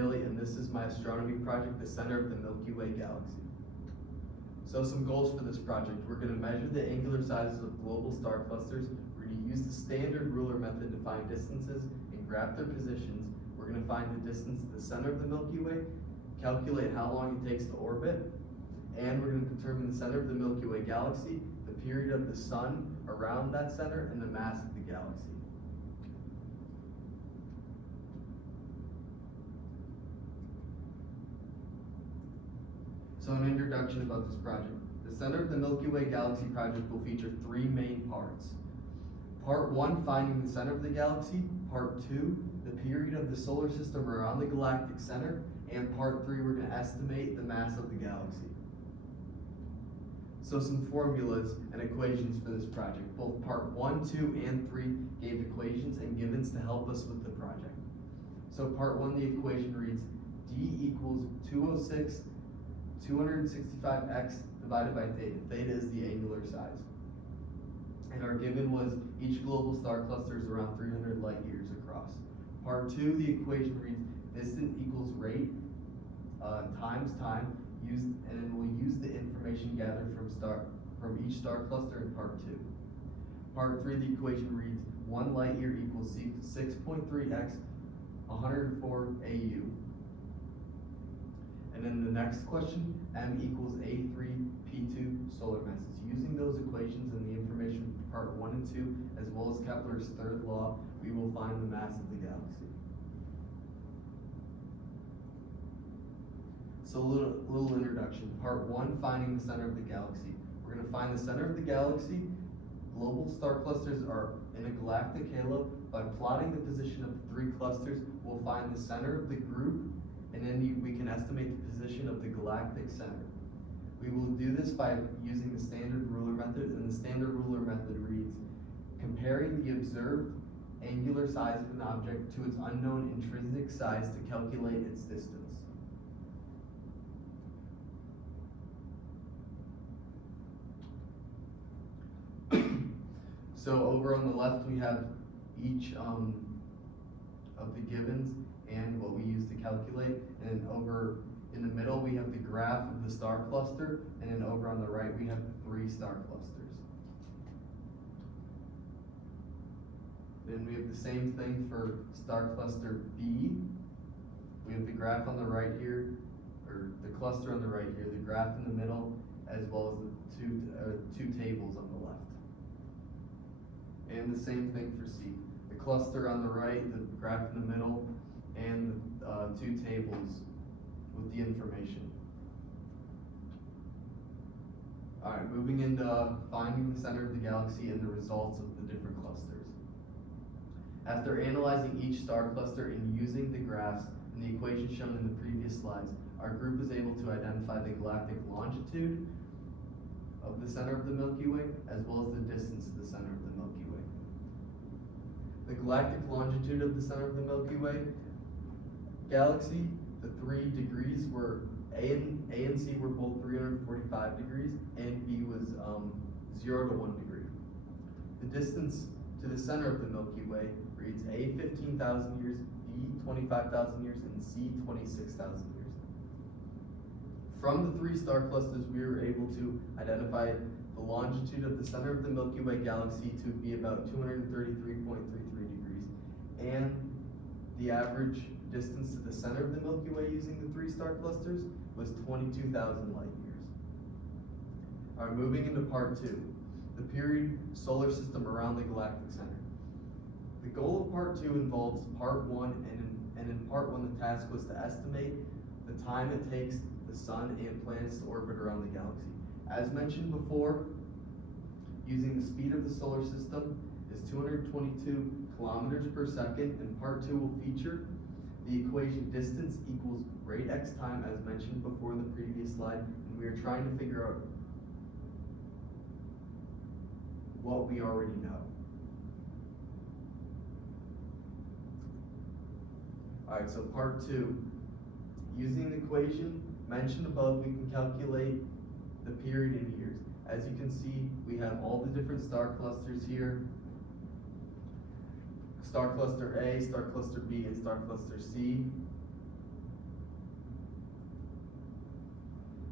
Millie, and this is my astronomy project, the center of the Milky Way galaxy. So some goals for this project. We're going to measure the angular sizes of global star clusters. We're going to use the standard ruler method to find distances and graph their positions. We're going to find the distance to the center of the Milky Way, calculate how long it takes to orbit, and we're going to determine the center of the Milky Way galaxy, the period of the sun around that center, and the mass of the galaxy. So an introduction about this project. The Center of the Milky Way Galaxy project will feature three main parts. Part 1, finding the center of the galaxy. Part 2, the period of the solar system around the galactic center. And Part 3, we're going to estimate the mass of the galaxy. So some formulas and equations for this project. Both Part 1, 2, and 3 gave equations and givens to help us with the project. So Part 1, the equation reads D equals 206 265x divided by theta. Theta is the angular size. And our given was each global star cluster is around 300 light years across. Part 2, the equation reads distance equals rate times time, and we'll use the information gathered from each star cluster in Part 2. Part 3, the equation reads 1 light year equals 6.3x 104 AU. And then the next question, M equals A3 P2 solar masses. Using those equations and the information from Part 1 and 2, as well as Kepler's third law, we will find the mass of the galaxy. So a little introduction. Part 1, finding the center of the galaxy. We're going to find the center of the galaxy. Global star clusters are in a galactic halo. By plotting the position of the three clusters, we'll find the center of the group, and then we can estimate the position of the galactic center. We will do this by using the standard ruler method, and the standard ruler method reads, comparing the observed angular size of an object to its unknown intrinsic size to calculate its distance. So over on the left we have each of the givens and what we use to calculate, and over in the middle we have the graph of the star cluster, and then over on the right we have the 3 star clusters. Then we have the same thing for star cluster B. We have the graph on the right here, or the cluster on the right here, the graph in the middle, as well as the two tables on the left. And the same thing for C. The cluster on the right, the graph in the middle, and the 2 tables with the information. Alright, moving into finding the center of the galaxy and the results of the different clusters. After analyzing each star cluster and using the graphs and the equations shown in the previous slides, our group was able to identify the galactic longitude of the center of the Milky Way, as well as the distance to the center of the Milky Way. The galactic longitude of the center of the Milky Way galaxy, the 3 degrees were A and C were both 345 degrees, and B was 0 to 1 degree. The distance to the center of the Milky Way reads A 15,000 years, B 25,000 years, and C 26,000 years. From the 3 star clusters, we were able to identify the longitude of the center of the Milky Way galaxy to be about 233.33 degrees, and the average distance to the center of the Milky Way using the 3 star clusters was 22,000 light years. Alright, moving into Part 2, the period solar system around the galactic center. The goal of Part 2 involves Part 1, and in Part 1 the task was to estimate the time it takes the sun and planets to orbit around the galaxy. As mentioned before, using the speed of the solar system is 222 kilometers per second, and Part 2 will feature the equation distance equals rate x time, as mentioned before in the previous slide, and we are trying to figure out what we already know. Alright, so Part 2. Using the equation mentioned above, we can calculate the period in years. As you can see, we have all the different star clusters here. Star cluster A, star cluster B, and star cluster C.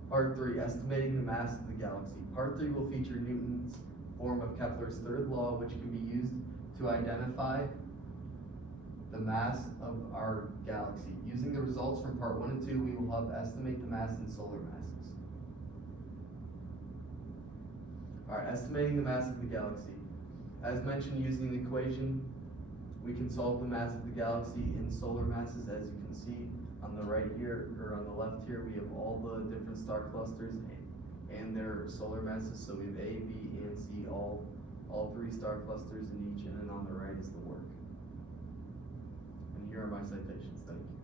Part 3, estimating the mass of the galaxy. Part 3 will feature Newton's form of Kepler's third law, which can be used to identify the mass of our galaxy. Using the results from part 1 and 2, we will help estimate the mass in solar masses. Alright, estimating the mass of the galaxy. As mentioned, using the equation, we can solve the mass of the galaxy in solar masses. As you can see on the right here, or on the left here, we have all the different star clusters and their solar masses. So we have A, B, and C, all 3 star clusters in each, and then on the right is the work. And here are my citations. Thank you.